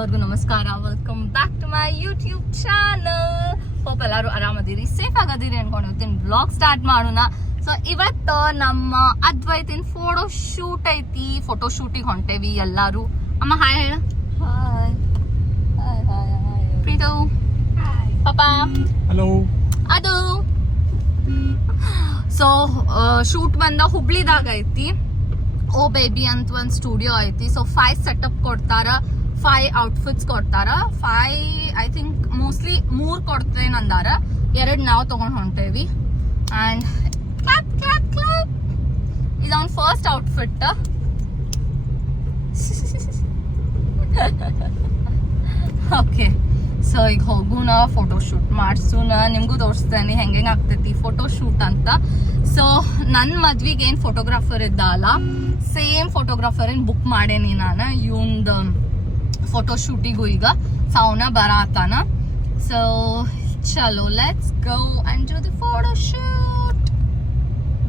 ಎಲ್ಲರಿಗೂ ನಮಸ್ಕಾರ. Welcome back to my YouTube channel. Hope ಎಲ್ಲರೂ ಆರಾಮದಿರಿ, ಸೇಫ್ ಆಗದಿರಿ ಅನ್ಕೊಂಡು ಇವತ್ತಿನ ಬ್ಲಾಗ್ ಸ್ಟಾರ್ಟ್ ಮಾಡೋಣ. ಸೊ ಇವತ್ತು ನಮ್ಮ ಅದ್ವೈತಿನ ಫೋಟೋ ಶೂಟ್ ಐತಿ. ಫೋಟೋ ಶೂಟಿಗೆ ಹೊಂಟೇವಿ ಎಲ್ಲಾರು. ಅಮ್ಮ ಹಾಯ್ ಹೇಳ. Hi hi hi hi. Preethu ಪಾಪ ಹಲೋ. ಅದು ಸೊ ಶೂಟ್ ಬಂದ ಹುಬ್ಳಿದಾಗ ಐತಿ. ಓ ಬೇಬಿ ಅಂತ ಒಂದು ಸ್ಟುಡಿಯೋ ಐತಿ. ಸೊ 5 ಸೆಟಪ್ ಕೊಡ್ತಾರ, 5 ಔಟ್ಫಿಟ್ಸ್ ಕೊಡ್ತಾರ. 5 ಐ ಥಿಂಕ್ ಮೋಸ್ಟ್ಲಿ 3 ಕೊಡ್ತೇನೆ ಅಂದಾರ, 2 ನಾವು ತಗೊಂಡ್ ಹೊಂಟೇವಿ. And clap clap clap. ಇದು ಅವ್ನ ಫಸ್ಟ್ ಔಟ್ಫಿಟ್. ಓಕೆ, ಸೊ ಈಗ ಹೋಗೋಣ, ಫೋಟೋ ಶೂಟ್ ಮಾಡ್ಸೋಣ. ನಿಮ್ಗೂ ತೋರಿಸ್ತೇನೆ ಹೆಂಗೆ ಆಗ್ತೈತಿ ಫೋಟೋ ಶೂಟ್ ಅಂತ. ಸೊ ನನ್ನ ಮದ್ವಿಗೆ ಏನ್ ಫೋಟೋಗ್ರಾಫರ್ ಇದ್ದಲ್ಲ, ಸೇಮ್ ಫೋಟೋಗ್ರಾಫರ್ ಏನ್ ಬುಕ್ ಮಾಡೇನಿ ನಾನು ಇವಂದ ಫೋಟೋ ಶೂಟಿಗೂ. ಈಗ ಸೊ ಅವನ ಬರಾತಾನ. ಸೊ ಚಲೋ, let's go and do the photo shoot.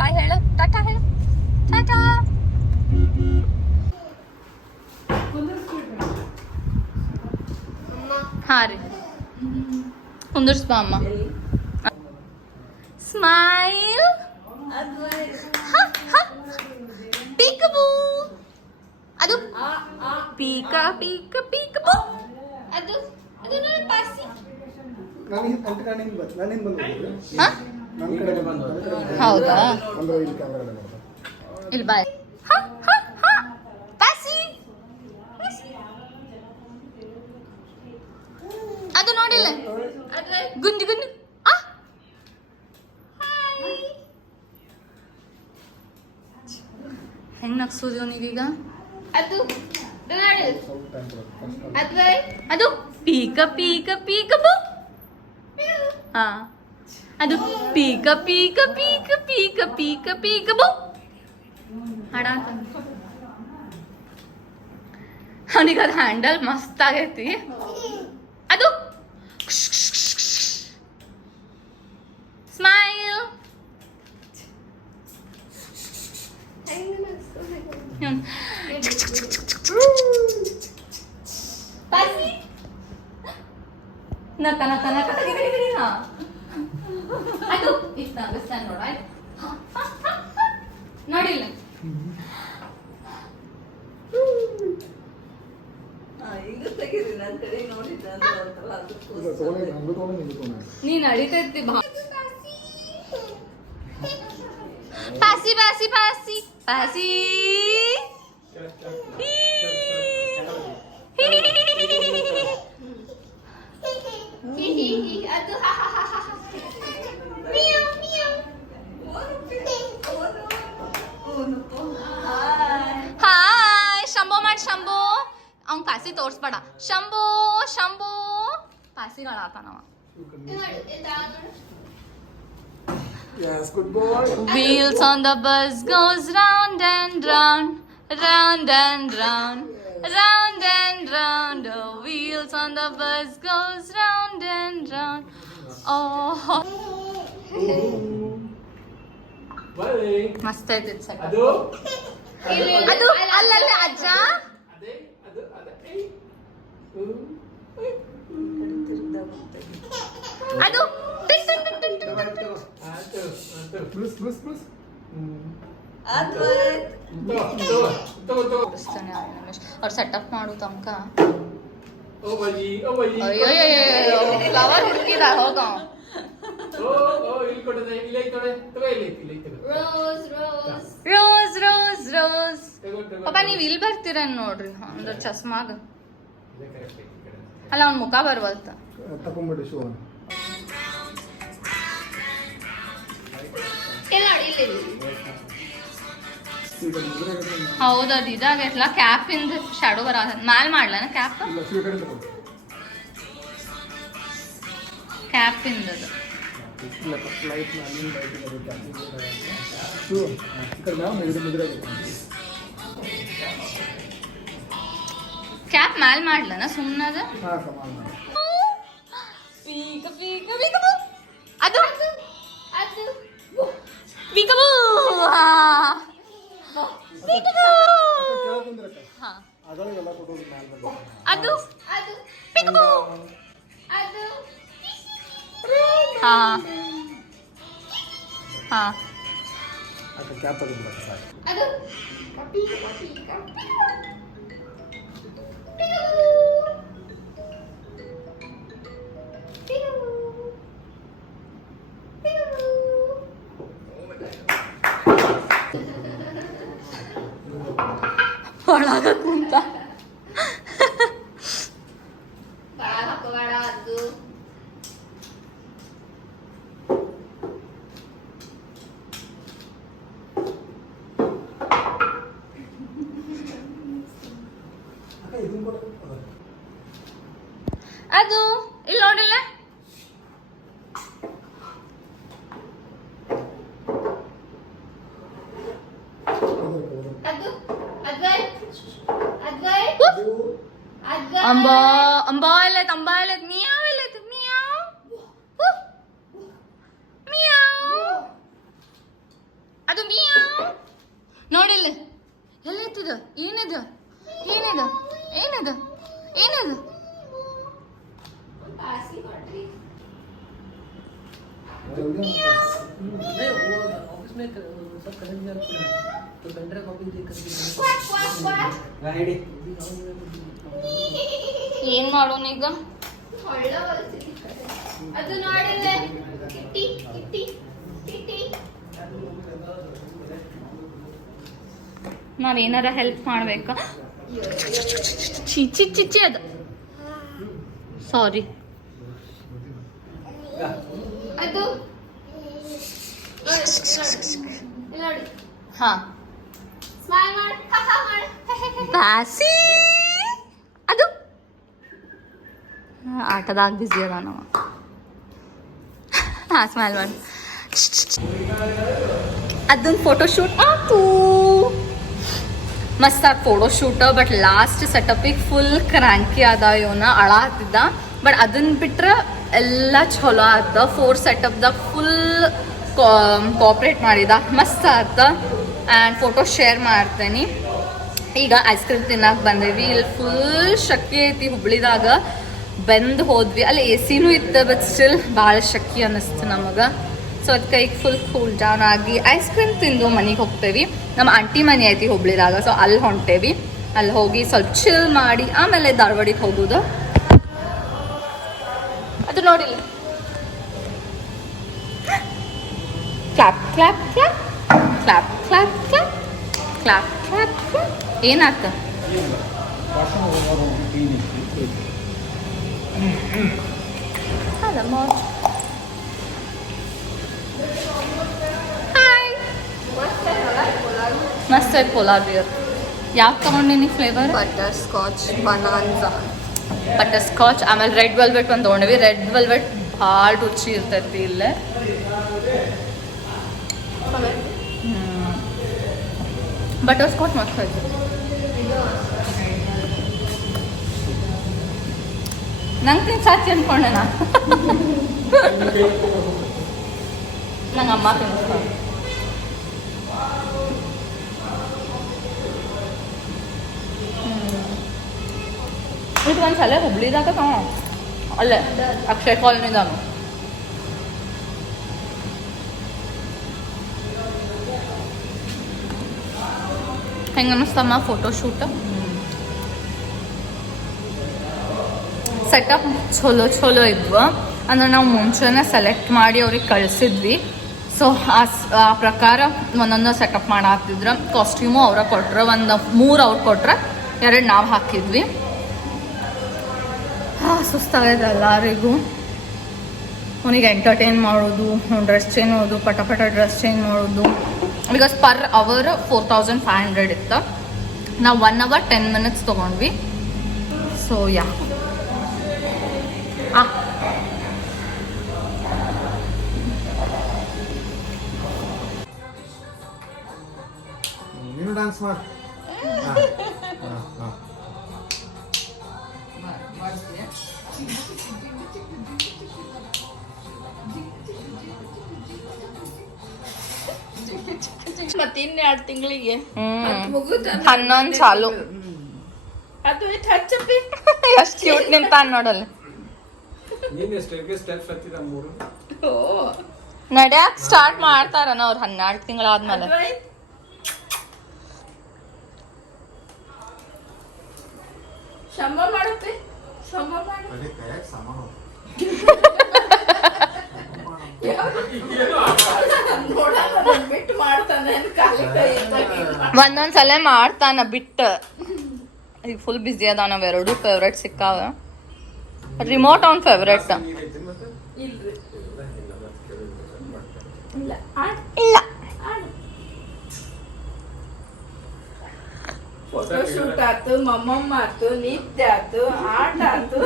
Bye ಹೇಳ, ಟಾಟಾ ಹೇಳ, ಟಾಟಾ. ಹಾ ರೀ, ಕುಂದರ್ಸ್ಬಾ ಅಮ್ಮ. ಸ್ಮೈಲ್. ಪೀಕಬೂ. ಅದು ಪೀಕ ಪೀಕ ಪೀಕಬೂ. ಅದು ಅದು ನನ್ನ ಪಾಸಿ. ಹೌದಾ, ಇಲ್ಲಿ ಬಾಯ್. ಪಾಸಿ ಅದು ನೋಡಿಲ್ಲ, ಗುಂಜು ಗುಂಜು. ಹೆಂಗ್ ನಗ್ಸೋದು ಇವನಿಗೀಗ? ಅದು ಅದು ಪೀಕ ಪೀಕ ಪೀಕ ಬು. ಹಾ, ಅದು ಪೀಕ ಪೀಕ ಪೀಕ ಪೀಕ ಪೀಕ ಪೀಕ ಬು. ಹಾಡ ಅವನಿಗೆ ಅದು ಹ್ಯಾಂಡಲ್ ಮಸ್ತ್ ಆಗೈತಿ. ಅದು ಸ್ಮೈಲ್. ನಕ ನಕ ನಕ ಅದು ಇಷ್ಟ ನೋಡ. ನೋಡಿಲ್ಲ, ನೀನ್ ನಡೀತೈತಿ. ಪಾಸಿ ಪಾಸಿ ಪಾಸಿ ಪಾಸಿ. ಹಾಯ್ ಶಂಭೋ ಮಾಡಿ, ಶಂಭೋ. ಅವ್ನ್ ಪಾಸಿ ತೋರ್ಸ್ಬೇಡ. ಶಂಭೋ ಶಂಭೋ ಪಾಸಿಗಳಾತನವ. Yes, good boy. Wheels on the bus goes round and round, round and round, round and round. The wheels on the bus goes round and round. Oh, Bye. ಮಸ್ತ್ ಐತಿ ಸೆಟ್. ಅದು ಅದು ಅಲ್ಲಲ್ಲ ಅಜ್ಜ. ಅದೇ ಅದು ಅದೇ. ಅದು tin tin tin tin tin tin. Plus plus plus. ತೋರಿಸ್ತಾನೆ ಅವ್ರು ಸೆಟಪ್ ಮಾಡು ತನಕ. ಓ ಬಜಿ, ಓ ಬಜಿ. ಅಯ್ಯೋ ಫ್ಲವರ್ ಹುಡುಕಿದ ಹೋಗ. ಓ ಓ ಇಲ್ಲಿ ಕೊಡದೆ, ಇಲ್ಲಿ ಐತೋಡೆ. ತಗೋ, ಇಲ್ಲಿ ಐತಿ, ಇಲ್ಲಿ ಐತಿ. Rose rose rose rose rose. ತಗೋ ತಗೋ. ಪಾಪ ನೀವ್ ಇಲ್ಲಿ ಬರ್ತೀರ ನೋಡ್ರಿ ಅಂದ್ರೆ ಚಸ್ಮಾಗ. ಇಲ್ಲ ಕರೆಕ್ಟ್ ಐತಿ ಕಡೆ. ಅಲ್ಲ ಅವ್ನ ಮುಖ ಬರ್ವಲ್ತ. ತಕೊಂಬಿಡಿ ಶೋ. ಹೌದು, ಅದು ಇದಾಗೈತಲ್ಲ ಕ್ಯಾಪ್ ಇಂದ ಶಾಡೋ ಬರ ಮ್ಯಾಲ್ ಮಾಡ್ಲನ ಕ್ಯಾಪ್. ಕ್ಯಾಪ್ ಇಂದದು ಕ್ಯಾಪ್ ಮ್ಯಾಲ್ ಮಾಡ್ಲನ ಸುಮ್ಮನದ. ಪೀಕ ಪೀಕ ಪೀಕ ಬು. ಅದು ಅದು ಪೀಕ ಬು. ಪೀಕ ಬು. ಹಾ ಅದು ಪಿಕ್ಕು. ಹಾ ಹಾ ಒಳಗ ಕುಂತ ಅದು ಇಲ್ಲಿ ನೋಡಿಲ್ಲ ಅಂಬಾ ಅಂಬಾ ಇಲ್ಲೈತ್ ಮಿಯಾವ್ ಇಲ್ಲೈತ್ ಮಿಯಾವ್ ಮಿಯಾವ್ ಅದು ಮಿಯಾವ್ ನೋಡಿಲ್ಲ ಎಲ್ಲೈತದ ಏನದ ಏನದ ಏನದ ಏನದ ऑफिस में सब करेंगे तो पेंड्राइव कॉपी देकर ಏನ್ ಮಾಡೋಣ ಈಗ ಅದು ನೋಡಿದ್ರೆ ಕಿಟ್ಟಿ ಕಿಟ್ಟಿ ಕಿಟ್ಟಿ ನಾನು ಏನಾರ ಹೆಲ್ಪ್ ಮಾಡ್ಬೇಕಾ ಚಿಚ್ಚಿ ಚಿಚ್ಚಿ ಅದು ಸಾರಿ ಅದು ನೋಡಿ ಹಾ ಸ್ಮೈಲ್ ಮಾಡು ಮಾಡಿ ಬಾಸಿ ಅದು ಆಟದಾಗ ಬಿಸಿ ಅದ ನಾವು ಹಾ ಸ್ಮೈಲ್ ಮಾಡಿ ಅದೊಂದು ಫೋಟೋಶೂಟ್ ಆತು ಮಸ್ತ್ ಆದ ಫೋಟೋಶೂಟ್ ಬಟ್ ಲಾಸ್ಟ್ ಸೆಟಪಿಗೆ ಫುಲ್ ಕ್ರ್ಯಾಂಕಿ ಆದ ಇವನ ಅಳ ಹತ್ತಿದ್ದ ಬಟ್ ಅದನ್ನ ಬಿಟ್ರೆ ಎಲ್ಲ ಚಲೋ ಆತ 4 ಸೆಟಪ್ದಾಗ ಫುಲ್ ಕೋಆಪ್ರೇಟ್ ಮಾಡಿದ ಮಸ್ತ್ ಆತ ಆ್ಯಂಡ್ ಫೋಟೋ ಶೇರ್ ಮಾಡ್ತೇನೆ ಈಗ ಐಸ್ ಕ್ರೀಮ್ ತಿನ್ನಕ್ಕೆ ಬಂದೇವಿ ಇಲ್ಲಿ ಫುಲ್ ಶಕ್ಕಿ ಐತಿ ಹುಬ್ಳಿದಾಗ ಬಂದು ಹೋದ್ವಿ ಅಲ್ಲಿ ಎ ಸಿನೂ ಇತ್ತು ಬಟ್ ಸ್ಟಿಲ್ ಭಾಳ ಶಕ್ಕಿ ಅನ್ನಿಸ್ತು ನಮಗೆ ಸೊ ಅದಕ್ಕೆ ಈಗ ಫುಲ್ ಕೂಲ್ ಡೌನ್ ಆಗಿ ಐಸ್ ಕ್ರೀಮ್ ತಿಂದು ಮನೆಗೆ ಹೋಗ್ತೇವಿ ನಮ್ಮ ಆಂಟಿ ಮನೆ ಐತಿ ಹುಬ್ಳಿದಾಗ ಸೊ ಅಲ್ಲಿ ಹೊಂಟೇವಿ ಅಲ್ಲಿ ಹೋಗಿ ಸ್ವಲ್ಪ ಚಿಲ್ ಮಾಡಿ ಆಮೇಲೆ ಧಾರವಾಡಿಗೆ ಹೋಗೋದು ಅದು ನೋಡಿಲ್ಲ clap clap clap clap clap clap clap clap clap ಏನಾಗ್ತ ಹಾಯ್ ಮಸ್ತ್ ಐತೆ ಪೋಲಾರ್ ಬಿಯರ್ ಯಾಕೆ ತಗೊಂಡಿನಿ ಫ್ಲೇವರ್ ಬಟರ್ ಸ್ಕಾಚ್ ಬನಾನ್ಸಾ ಬಟರ್ ಸ್ಕಾಚ್ ಆಮೇಲೆ ರೆಡ್ ವೆಲ್ವೆಟ್ ಒಂದು ತೊಗೊಂಡಿವಿ ರೆಡ್ ವೆಲ್ವೆಟ್ ಭಾಳ ರುಚಿ ಇರ್ತೈತಿ ಇಲ್ಲೇ ಬಟರ್ ಸ್ಕಾಚ್ ಮಸ್ತ್ ಐತಿ ನಂಗೆ ತಿನ್ಸಾಚಿ ಅಂದ್ಕೊಂಡೆ ನಾ ನಂಗೆ ಅಮ್ಮ ತಿನ್ನಿಸ್ತಾರೆ ಇದು ಒಂದ್ಸಲ ಹುಬ್ಳಿದಾಗ ಅಲ್ಲೇ ಅಕ್ಷಯ್ ಕಾಲನಿದಾಗ ಹೆಂಗೆ ಅನ್ನಿಸ್ತಮ್ಮ ಫೋಟೋಶೂಟ್ ಸೆಟಪ್ ಚಲೋ ಇದ್ವು ಅಂದ್ರೆ ನಾವು ಮುಂಚೆನೇ ಸೆಲೆಕ್ಟ್ ಮಾಡಿ ಅವ್ರಿಗೆ ಕಳಿಸಿದ್ವಿ ಸೊ ಆ ಪ್ರಕಾರ ಒಂದೊಂದು ಸೆಟಪ್ ಮಾಡಾಕ್ತಿದ್ರು ಕಾಸ್ಟ್ಯೂಮು ಅವ್ರ ಕೊಟ್ರೆ ಒಂದು 3 ಅವ್ರು ಕೊಟ್ರೆ 2 ನಾವು ಹಾಕಿದ್ವಿ ಸುಸ್ತಾಗೈತೆ ಎಲ್ಲರಿಗೂ ಅವನಿಗೆ ಎಂಟರ್ಟೈನ್ ಮಾಡೋದು ಡ್ರೆಸ್ ಚೇಂಜ್ ಮಾಡೋದು ಪಟ ಡ್ರೆಸ್ ಚೇಂಜ್ ಮಾಡೋದು ಬಿಕಾಸ್ ಪರ್ ಅವರ್ 4500 ಇತ್ತು ನಾವು 1 hour 10 minutes ತೊಗೊಂಡ್ವಿ ಸೊ ಯಾ ನೀನು ಡ್ಯಾನ್ಸ್ ಮಾಡು ಮತ್ತೆ 2 ತಿಂಗಳಿಗೆ 11 ಚಾಲು ಅದು ಇಟ್ಟು ಹಚ್ಚಪ್ಪಿ. ಎಷ್ಟು ಕ್ಯೂಟ್ ನಿಂತಾನ ನೋಡಲ್ಲ. ನೀನು ಸ್ಟೆಪ್ಸ್ ಹತ್ತಿದ 3 ಓ ನಡ್ಯಾಕ್ ಸ್ಟಾರ್ಟ್ ಮಾಡ್ತಾರನ ಅವ್ರು 12 ತಿಂಗಳಾದ್ಮೇಲೆ. ಅದ್ವೈತ್ ಶಂಭ ಮಾಡಪ್ಪಿ, ಶಂಭ ಮಾಡು. ನೋಡಲ್ಲ ಬಿಟ್ಟು ಮಾಡ್ತಾನೆ ಖಾಲಿ ಕೈ ಇದ್ದಾಗ. ಒಂದೊಂದ್ಸಲ ಮಾಡ್ತಾನ ಬಿಟ್ಟ. ಈಗ ಫುಲ್ ಬಿಸಿ ಅದಾನ. ನಾವ್ ಎರಡು ಫೇವ್ರೇಟ್ ಸಿಕ್ಕಾವ. ರಿಮೋಟ್ ಅವ್ನ್ ಫೇವ್ರೇಟ್ ಇಲ್ರಿ ಇಲ್ಲ ಆಡ್ ಇಲ್ಲ. ಆಡು. ಫೋಟೋ ಶೂಟ್ ಆತು, ಮಮ್ಮಮ್ಮ ಆತು, ನಿತ್ಯ ಆತು, ಆಟ ಆತು.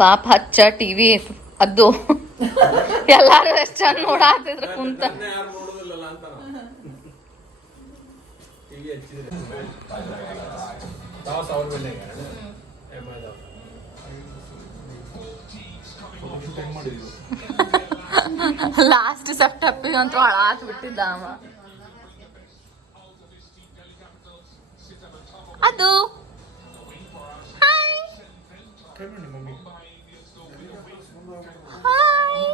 ಪಾಪ ಹಚ್ಚ ಟಿವಿ ಅದು ಎಲ್ಲಾರು ಎಷ್ಟ್ ಚಂದ ನೋಡಾತಿದ್ರ ಕುಂತ. ಯಾರು ನೋಡುದಿಲ್ಲಲ್ಲ ಅಂತ ಟಿವಿ ಹಚ್ಚಿದ್ರೆ ತಾವು 1000 ಬೆಲೆ ಲಾಸ್ಟ್ ಸೆಪ್ಟೆಂಬರ್ ಅಂತೂ ಹಳಾತ್ ಬಿಟ್ಟಿದ್ದ ಅವ. ಅದು ಹಾಯ್ ಹಾಯ್.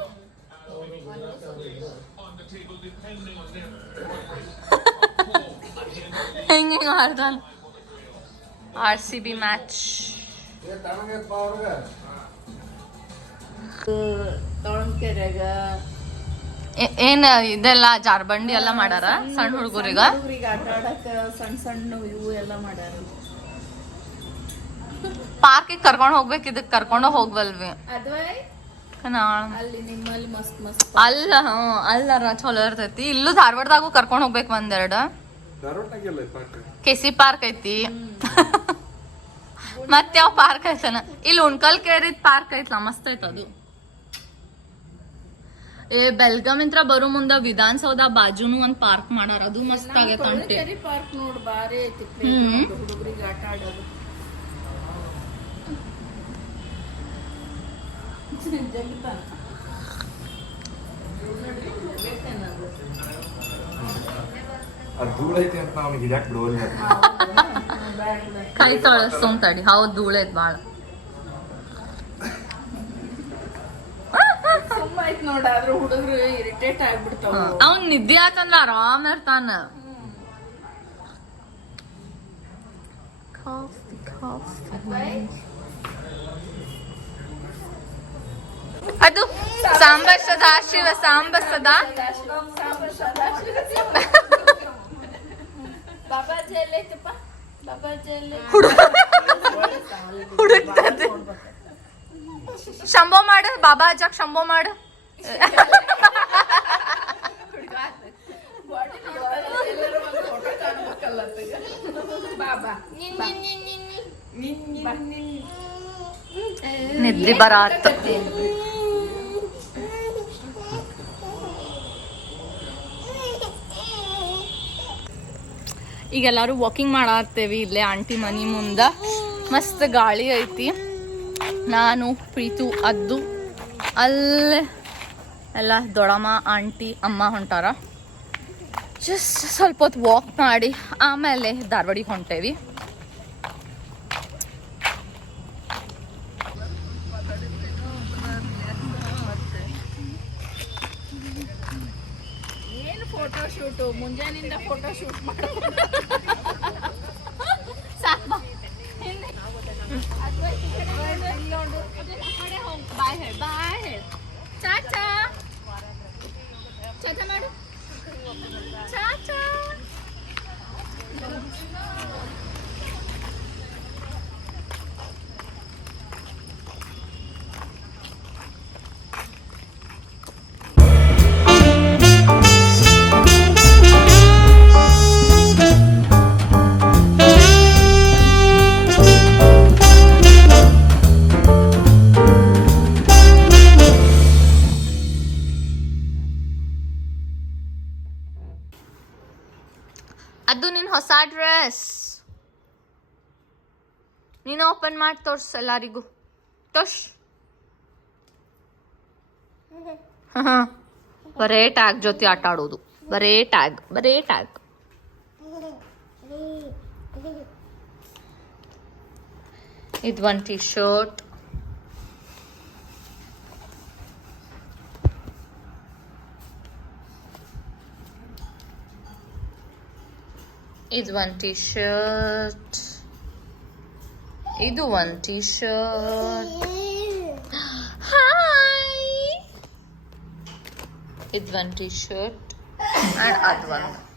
ಹೆಂಗೆ ಮಾಡ್ತಾನ. RCB match. ತೊಳಂಕೆರೆಗ ಏನ್ ಇದೆಲ್ಲ ಜಾರ್ಬಂಡಿ ಎಲ್ಲ ಮಾಡ್ಯಾರ ಸಣ್ಣ ಹುಡುಗರಿಗ. ಹುಡುಗರಿಗೆ ಆಟ ಆಡಕ ಸಣ್ಣ ಸಣ್ಣ ಇವು ಎಲ್ಲ ಮಾಡ್ಯಾರ. ಪಾರ್ಕಿಗೆ ಕರ್ಕೊಂಡ್ ಹೋಗ್ಬೇಕು, ಇದಕ್ ಕರ್ಕೊಂಡ ಹೋಗ್ವಲ್ವಿ. ಅದ್ವೈ ಅಲ್ಲಿ ನಿಮ್ಮಲ್ಲಿ ಮಸ್ತ್ ಮಸ್ತ್ ಅಲ್ಲ ಅಲ್ಲರ ಚಲೋ ಇರ್ತೈತಿ. ಇಲ್ಲೂ ಧಾರವಾಡದಾಗೂ ಕರ್ಕೊಂಡ್ ಹೋಗ್ಬೇಕು ಒಂದೆರಡು. ಕೆಸಿ ಪಾರ್ಕ್ ಐತಿ. ಮತ್ ಯಾವ ಪಾರ್ಕ್ ಐತನ ಇಲ್ಲಿ ಉಣ್ಕಲ್ ಕೇರಿದ್ ಪಾರ್ಕ್ ಐತ್ಲಾ, ಮಸ್ತ್ ಐತ ಅದು. ಬೆಲ್ಗಾಮ್ ಇಂತ್ರ ಬರೋ ಮುಂದ ವಿಧಾನಸೌಧ ಬಾಜುನು ಒಂದ್ ಪಾರ್ಕ್ ಮಾಡಾರ, ಅದು ಮಸ್ತ್ ಆಗೈತ ಅಂತೆ. ಪಾರ್ಕ್ ನೋಡ್ ಬಾರಿ ಐತಿ ಹುಡುಗರಿಗೆ ಆಟ ಆಡೋದು. ಧೂಳ ಐತಿ ಅಂತ ಅವ್ನಿಗೆ ಇದಾಕ್ ಬಿಡೋಲ್ಲ. ಕೈ ತೊಳಸೋನ್ ತಡಿ. ಹೌದ್ ಧೂಳ ಐತ್ ಬಾಳ. ಸುಮ್ಮ ಐತ್ ನೋಡ, ಆದ್ರ ಹುಡುಗರು ಇರಿಟೇಟ್ ಆಗ್ಬಿಡ್ತಾವ. ಅವ್ನ್ ನಿದ್ದೆ ಆತಂದ್ರ ಆರಾಮ್ ಇರ್ತಾನ. ಅದು ಸಾಂಬಾರ್ ಸದಾ ಶಿವ ಸಾಂಬಾರ್ ಸದಾ. ಬಾಬಾಜಿ ಎಲ್ಲೈತಪ್ಪ, ಬಾಬಾಜಿ ಎಲ್ಲ ಹುಡುಕ್ತದೆ. ಶಂಭೋ ಮಾಡು, ಬಾಬಾ ಅಜ್ಜಕ್ ಶಂಭೋ ಮಾಡು. ಬಾಬಾ ನಿದ್ದೆ ಬರಾತ್. ಈಗ ಎಲ್ಲಾರು ವಾಕಿಂಗ್ ಮಾಡಾರ್ತೇವಿ ಇಲ್ಲೇ ಆಂಟಿ ಮನಿ ಮುಂದ. ಮಸ್ತ್ ಗಾಳಿ ಐತಿ. ನಾನು ಪ್ರೀತು ಅದ್ದು ಅಲ್ಲೇ ಎಲ್ಲ ದೊಡ್ಡಮ್ಮ ಆಂಟಿ ಅಮ್ಮ ಹೊಂಟಾರ. ಜಸ್ಟ್ ಸ್ವಲ್ಪ ಹೊತ್ತು ವಾಕ್ ಮಾಡಿ ಆಮೇಲೆ ಧಾರವಾಡಿಗೆ ಹೊಂಟೇವಿ. ಏನು ಫೋಟೋ ಶೂಟು, ಮುಂಜಾನಿಂದ ಫೋಟೋ ಶೂಟ್ ಮಾಡೋ. ಬಾಯ್ ಹೇಳಿ, ಬಾಯ್ ಹೇಳಿ. ಚಾಚಾ ಚಾಚಾ ಮಾಡು. ಚಾಚಾ ಅದು ನಿನ್ ಹೊಸ ಡ್ರೆಸ್. ನೀನು ಓಪನ್ ಮಾಡಿ ತೋರ್ಸ್ ಎಲ್ಲರಿಗೂ. ತೋರ್ಸ್ ಬರೇ ಟ್ಯಾಗ್ ಜೊತೆ ಆಟ ಆಡೋದು, ಬರೇ ಟ್ಯಾಗ್. ಇದು ಒಂದು ಟಿ ಶರ್ಟ್. ಇದು ಒಂದು ಟಿ ಶರ್ಟ್. ಇದು ಒಂದು ಟಿ ಶರ್ಟ್. ಹಾಯ್. ಇದು ಒಂದು ಟಿ ಶರ್ಟ್ ಅಂಡ್ ಅದು ಒಂದು.